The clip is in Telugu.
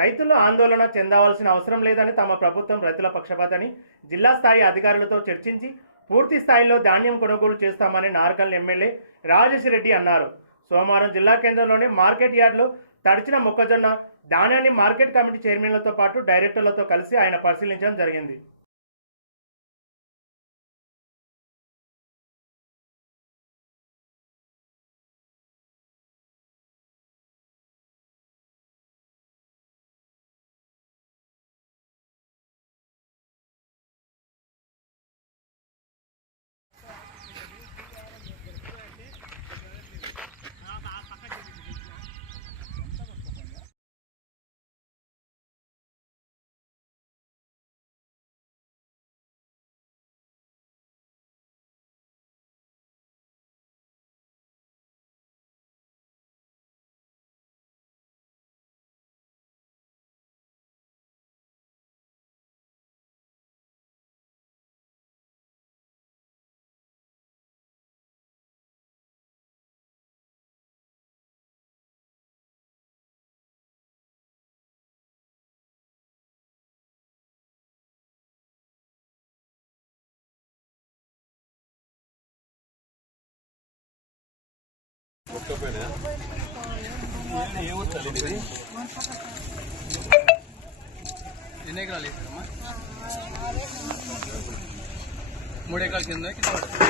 రైతులు ఆందోళన చెందవలసిన అవసరం లేదని తమ ప్రభుత్వం రైతుల పక్షపాతని జిల్లా స్థాయి అధికారులతో చర్చించి పూర్తి స్థాయిలో ధాన్యం కొనుగోలు చేస్తామని నార్కల్ ఎమ్మెల్యే రాజేశ్వరెడ్డి అన్నారు. సోమవారం జిల్లా కేంద్రంలోని మార్కెట్ యార్డ్లో తడిచిన మొక్కజొన్న ధాన్యాన్ని మార్కెట్ కమిటీ చైర్మన్లతో పాటు డైరెక్టర్లతో కలిసి ఆయన పరిశీలించడం జరిగింది. ఎన్ని ఎకరాలు వేసారమ్మా? మూడు ఎకరాల కింద కింద పడుతుంది.